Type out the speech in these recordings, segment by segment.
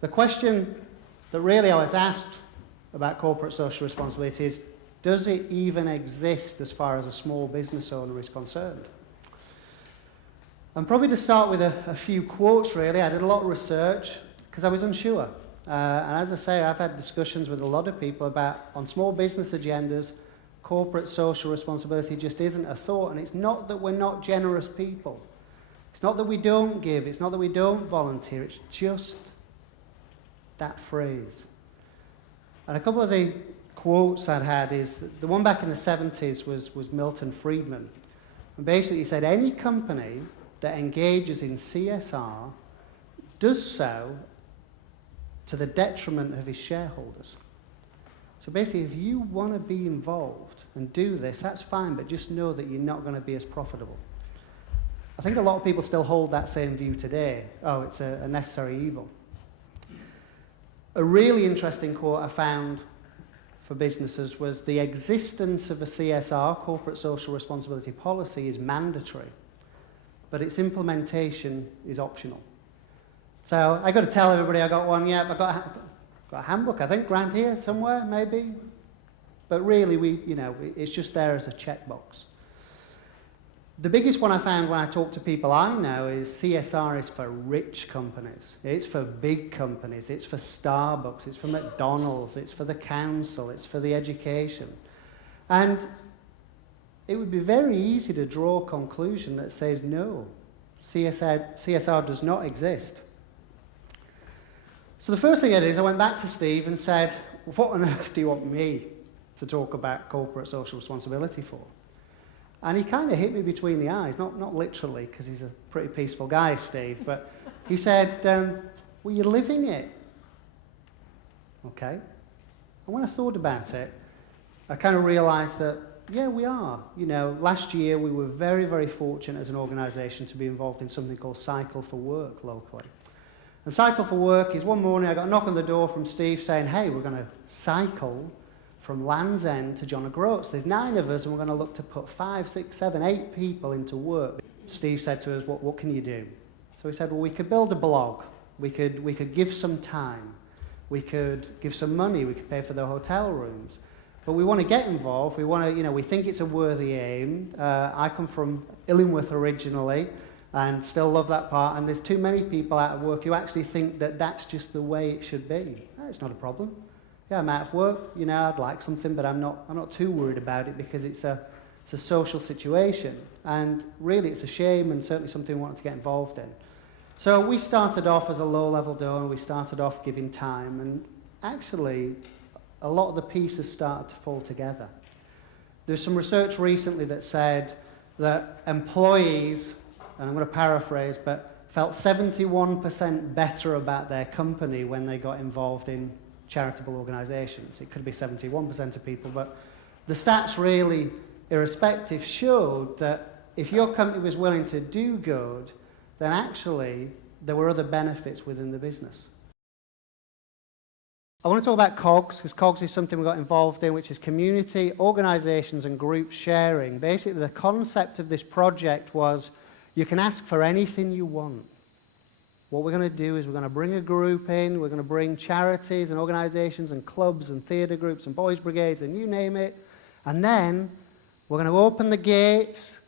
The question that really I was asked about corporate social responsibility is, does it even exist as far as a small business owner is concerned? And probably to start with a few quotes really, I did a lot of research because I was unsure. And as I say, I've had discussions with a lot of people about, on small business agendas, corporate social responsibility just isn't a thought. And it's not that we're not generous people. It's not that we don't give. It's not that we don't volunteer. It's just that phrase. And a couple of the quotes I'd had is, the one back in the 70s was Milton Friedman. And basically he said, any company that engages in CSR does so to the detriment of his shareholders. So basically, if you want to be involved and do this, that's fine, but just know that you're not going to be as profitable. I think a lot of people still hold that same view today. Oh, it's a necessary evil. A really interesting quote I found for businesses was, the existence of a CSR, corporate social responsibility policy, is mandatory, but its implementation is optional. So I got to tell everybody I got one. Yeah, I got a handbook, I think, around here somewhere, maybe. But really, it's just there as a checkbox. The biggest one I found when I talk to people I know is CSR is for rich companies. It's for big companies. It's for Starbucks. It's for McDonald's. It's for the council. It's for the education. And it would be very easy to draw a conclusion that says, no, CSR does not exist. So the first thing I did is I went back to Steve and said, what on earth do you want me to talk about corporate social responsibility for? And he kind of hit me between the eyes, not literally, because he's a pretty peaceful guy, Steve, but he said, well, you're living it. Okay. And when I thought about it, I kind of realized that, yeah, we are. Last year we were very, very fortunate as an organization to be involved in something called Cycle for Work locally. And Cycle for Work is, one morning I got a knock on the door from Steve saying, hey, we're going to cycle from Land's End to John O'Groats. There's 9 of us and we're going to look to put 5, 6, 7, 8 people into work. Steve said to us, what can you do? So we said, well, we could build a blog. We could give some time. We could give some money. We could pay for the hotel rooms. But we want to get involved. We want to, we think it's a worthy aim. I come from Illingworth originally and still love that part. And there's too many people out of work who actually think that that's just the way it should be. It's not a problem. Yeah, I'm out of work. I'd like something, but I'm not too worried about it because it's a social situation. And really, it's a shame and certainly something we wanted to get involved in. So we started off as a low-level donor. We started off giving time, and actually, a lot of the pieces started to fall together. There's some research recently that said that employees, and I'm going to paraphrase, but felt 71% better about their company when they got involved in charitable organisations. It could be 71% of people, but the stats really, irrespective, showed that if your company was willing to do good, then actually there were other benefits within the business. I want to talk about COGS, because COGS is something we got involved in, which is community, organisations and group sharing. Basically, the concept of this project was you can ask for anything you want. What we're going to do is we're going to bring a group in, we're going to bring charities and organisations and clubs and theatre groups and boys' brigades and you name it, and then we're going to open the gates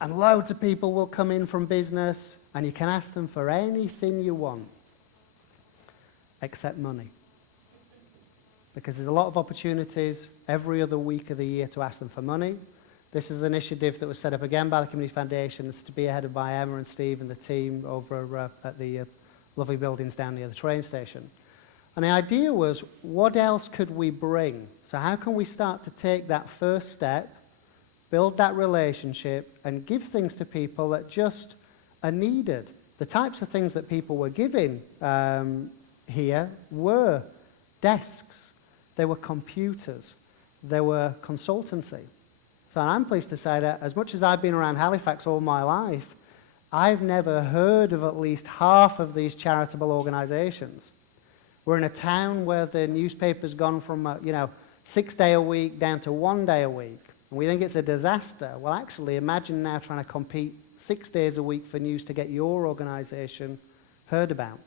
and loads of people will come in from business and you can ask them for anything you want, except money. Because there's a lot of opportunities every other week of the year to ask them for money. This is an initiative that was set up again by the Community Foundation. It's to be headed by Emma and Steve and the team over at the lovely buildings down near the train station. And the idea was, what else could we bring? So how can we start to take that first step, build that relationship, and give things to people that just are needed? The types of things that people were giving here were desks, they were computers, they were consultancy. So I'm pleased to say that as much as I've been around Halifax all my life, I've never heard of at least half of these charitable organisations. We're in a town where the newspaper's gone from 6 day a week down to 1 day a week. And we think it's a disaster. Well, actually, imagine now trying to compete 6 days a week for news to get your organisation heard about.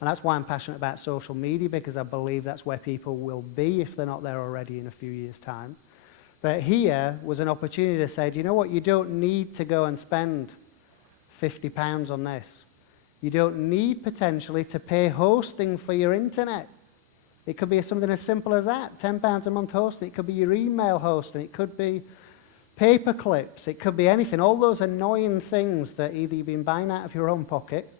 And that's why I'm passionate about social media, because I believe that's where people will be if they're not there already in a few years' time. But here was an opportunity to say, do you know what? You don't need to go and spend £50 on this. You don't need potentially to pay hosting for your internet. It could be something as simple as that, £10 a month hosting. It could be your email hosting. It could be paper clips. It could be anything. All those annoying things that either you've been buying out of your own pocket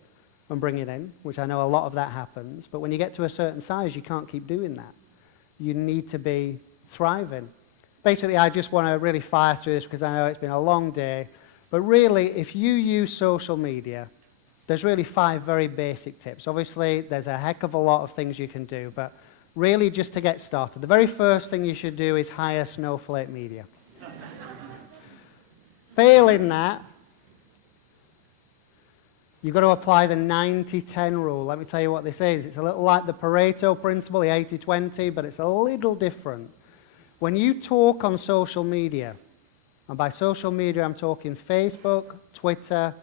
and bringing in, which I know a lot of that happens, but when you get to a certain size, you can't keep doing that. You need to be thriving. Basically, I just want to really fire through this because I know it's been a long day, but really, if you use social media, there's really 5 very basic tips. Obviously, there's a heck of a lot of things you can do, but really just to get started, the very first thing you should do is hire Snowflake Media. Failing that, you've got to apply the 90-10 rule. Let me tell you what this is. It's a little like the Pareto principle, the 80-20, but it's a little different. When you talk on social media, and by social media I'm talking Facebook, Twitter,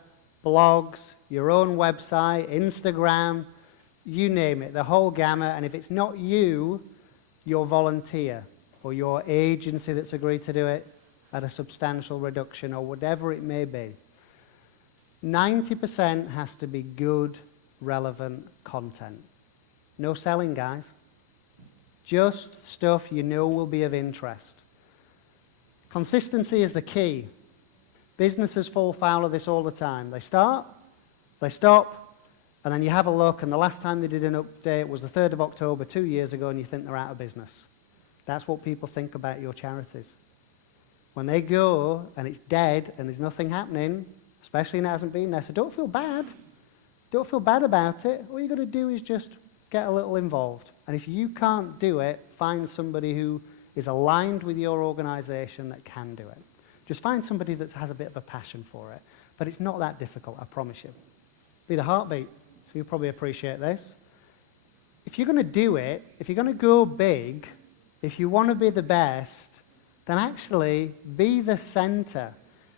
blogs, your own website, Instagram, you name it, the whole gamut, and if it's not you, your volunteer or your agency that's agreed to do it at a substantial reduction or whatever it may be, 90% has to be good, relevant content. No selling, guys. Just stuff you know will be of interest. Consistency is the key. Businesses fall foul of this all the time. They start, they stop, and then you have a look, and the last time they did an update was the 3rd of October 2 years ago, and you think they're out of business. That's what people think about your charities. When they go, and it's dead, and there's nothing happening, especially when it hasn't been there, so don't feel bad. Don't feel bad about it. All you've got to do is just get a little involved. And if you can't do it, find somebody who is aligned with your organization that can do it. Just find somebody that has a bit of a passion for it. But it's not that difficult, I promise you. Be the heartbeat. So you'll probably appreciate this. If you're going to do it, if you're going to go big, if you want to be the best, then actually be the center.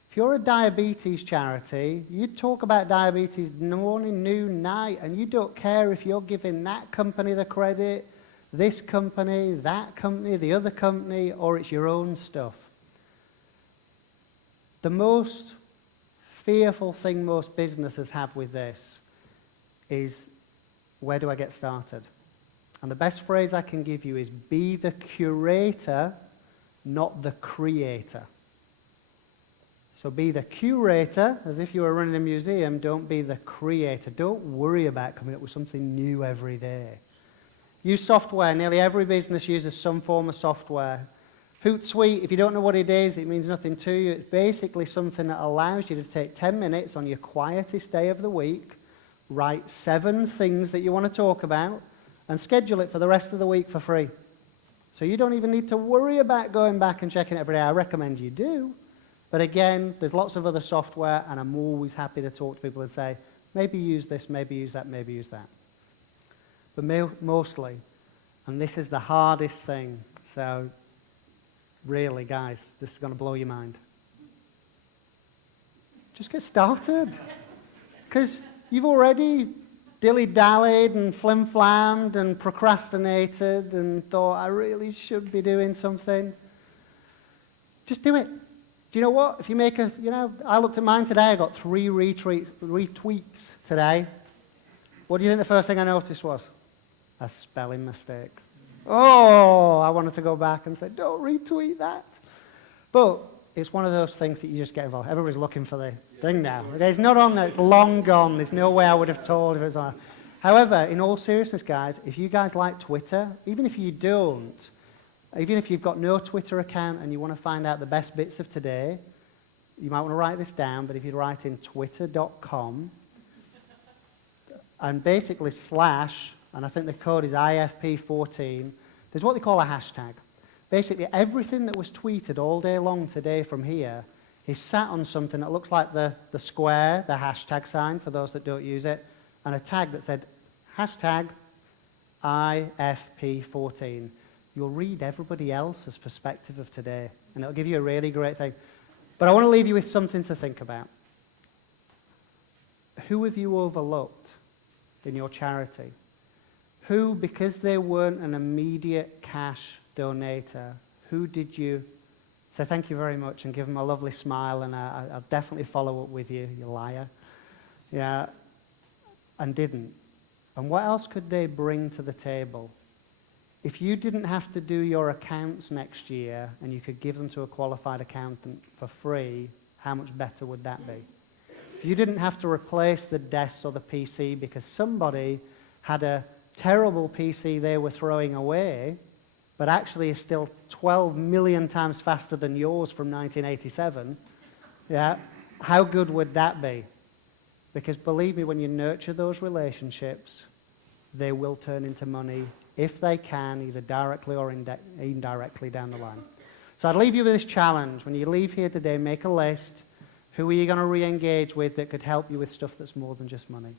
If you're a diabetes charity, you talk about diabetes morning, noon, night, and you don't care if you're giving that company the credit, this company, that company, the other company, or it's your own stuff. The most fearful thing most businesses have with this is, where do I get started? And the best phrase I can give you is, be the curator, not the creator. So be the curator, as if you were running a museum. Don't be the creator. Don't worry about coming up with something new every day. Use software. Nearly every business uses some form of software. Hootsuite, if you don't know what it is, it means nothing to you. It's basically something that allows you to take 10 minutes on your quietest day of the week, write 7 things that you want to talk about, and schedule it for the rest of the week for free. So you don't even need to worry about going back and checking it every day. I recommend you do. But again, there's lots of other software, and I'm always happy to talk to people and say, maybe use this, maybe use that, maybe use that. But mostly, and this is the hardest thing, so really, guys, this is going to blow your mind. Just get started. Because you've already dilly-dallied and flim-flammed and procrastinated and thought, I really should be doing something. Just do it. Do you know what? If you make I looked at mine today, I got 3 retweets today. What do you think the first thing I noticed was? A spelling mistake. Oh, I wanted to go back and say, don't retweet that. But it's one of those things that you just get involved. Everybody's looking for the thing now. Okay, it's not on there. It's long gone. There's no way I would have told if it was on. However, in all seriousness, guys, if you guys like Twitter, even if you don't, even if you've got no Twitter account and you want to find out the best bits of today, you might want to write this down, but if you write in twitter.com and basically / and I think the code is IFP14, there's what they call a hashtag. Basically, everything that was tweeted all day long today from here is sat on something that looks like the square, the hashtag sign, for those that don't use it, and a tag that said hashtag IFP14. You'll read everybody else's perspective of today, and it'll give you a really great thing. But I want to leave you with something to think about. Who have you overlooked in your charity? Who, because they weren't an immediate cash donator, who did you say thank you very much and give them a lovely smile and I'll definitely follow up with you, you liar? Yeah, and didn't. And what else could they bring to the table? If you didn't have to do your accounts next year and you could give them to a qualified accountant for free, how much better would that be? If you didn't have to replace the desks or the PC because somebody had a terrible PC they were throwing away, but actually is still 12 million times faster than yours from 1987, yeah, how good would that be? Because believe me, when you nurture those relationships, they will turn into money if they can, either directly or indirectly down the line. So I'd leave you with this challenge. When you leave here today, make a list. Who are you going to re-engage with that could help you with stuff that's more than just money?